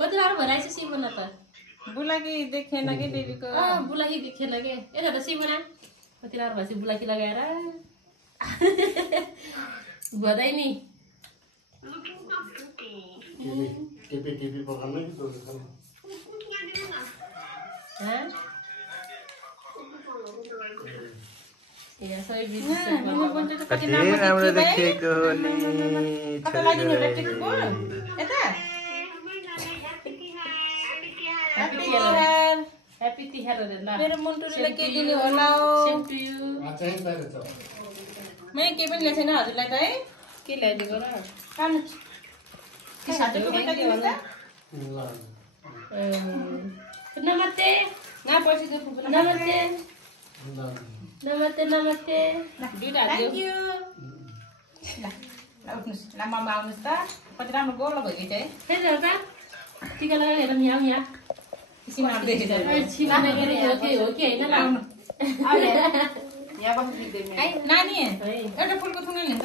कति बार भराइछ सिमोना त बुलाकी देखेन के देवीको बुलाकी देखेन के यता त सिमोना कति बार भएपछि बुलाकी लगाएर बधाई नि केपी पकाउन कि दोस्रो खाना कति राम्रो देखिएको नि कता लागि नि टिकको यता ह्यापी तिहार मेरो मुन्टुले के दिने होला सेम टु यु मैले के पनि ल्याएको छैन हजुरलाई त है के ल्याइदिएको र कान के साथै के भन्दा नमस्ते ना पछि दे फुफु नमस्ते नमस्ते नमस्ते दुईटा थ्यांक यू ल उठ्नुस् ल मम्मा आउनुस् त कति राम्रो गोलो भयो चाहिँ हेर त टिका लगाएर हेर यहाँ यहाँ सीमा देखेछ सीमा गरे हो कि हैन लाउनु यहाँ बस्नु दिदै नानी एउटा फुलको थुङ्गा लिन्छ